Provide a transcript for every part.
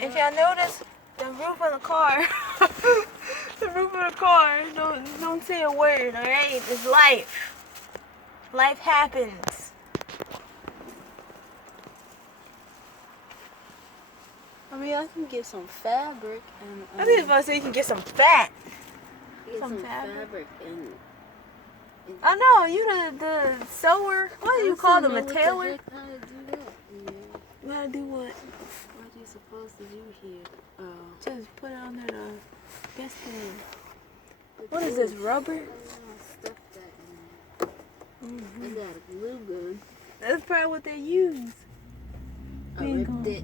If y'all notice, the roof of the car, the roof of the car, don't say a word, alright? It's life. Life happens. I mean, I can get some fabric and. I think about to say you can get some fat. Get some fabric and. I know you the sewer. What do you call them? A tailor? How to do that? Yeah. How to do what? What are you supposed to do here? Just put it on there. Guess what is this? Rubber? Stuff that in there. They got a glue gun. That's probably what they use. I ripped it.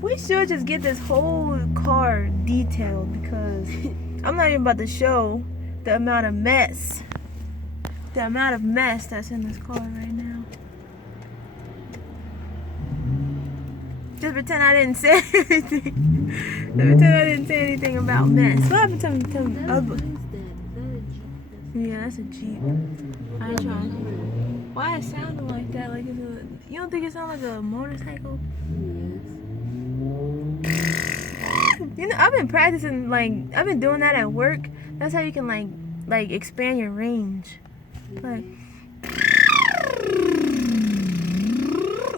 We should just get this whole car detailed because I'm not even about to show the amount of mess. The amount of mess that's in this car right now. Just pretend I didn't say anything. Just pretend I didn't say anything about mess. What happened to me? Yeah, that's a Jeep. I ain't trying. Why it sounded like that? Like it's a, you don't think it sounds like a motorcycle? You know, I've been practicing, like, I've been doing that at work. That's how you can, like expand your range. Like,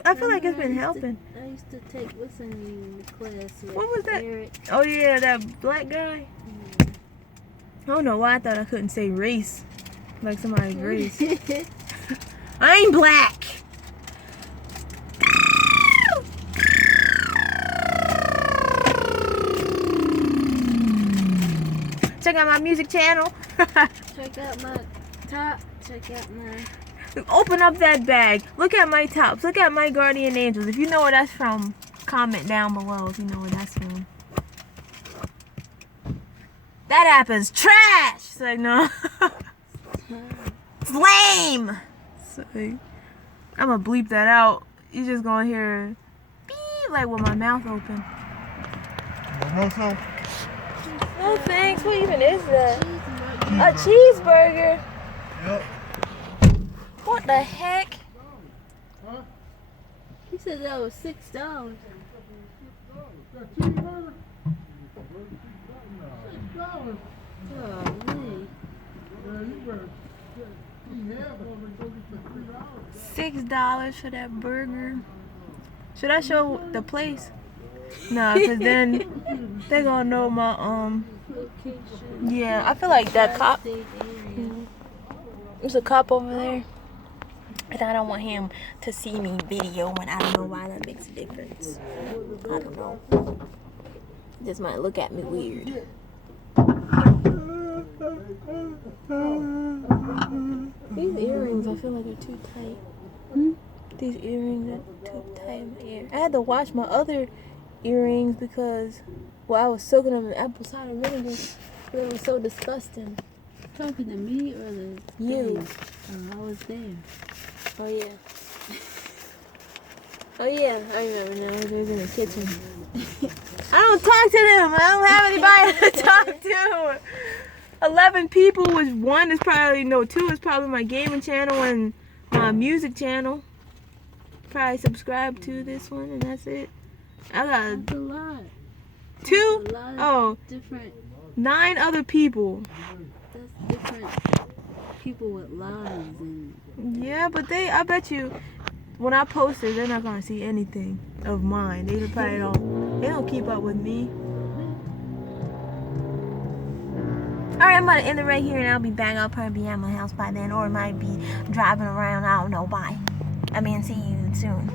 I feel like it's been helping. I used to take listening class with What was that? Eric. Oh, yeah, that black guy. I don't know why I thought I couldn't say race. Like somebody's race. I ain't black. Check out my music channel. Check out my top. Check out my... Open up that bag. Look at my tops. Look at my guardian angels. If you know where that's from, comment down below if you know where that's from. That app is trash. It's like, no. It's lame. So, I'm gonna bleep that out. You just gonna hear beep like with my mouth open. No thanks. What even is that? A cheeseburger. Yep. What the heck? He said that was $6. Oh, man. $6 for that burger. Should I show the place? No, because then they gonna know my Location. Yeah, I feel like that cop. There's a cop over there, and I don't want him to see me video, and I don't know why that makes a difference. I don't know. This might look at me weird. These earrings, I feel like they're too tight. These earrings are too tight in my ear. I had to wash my other earrings because, well, I was soaking them in apple cider vinegar. It was so disgusting. Talking to me or the You. I was there. Oh yeah. Oh yeah, I remember now. They was in the kitchen. I don't talk to them. I don't have anybody to talk to. 11 people, which one is probably, no, 2 is probably my gaming channel and my music channel. Probably subscribe to this one and that's it. I got That's a lot. 2? A lot of Oh, different. 9 other people. That's different people with lives and. Yeah, but I bet you, when I post it, they're not gonna see anything of mine. They probably don't keep up with me. Alright, I'm gonna end it right here and I'll be back. I'll probably be at my house by then, or I might be driving around. I don't know. Bye. I mean, see you soon.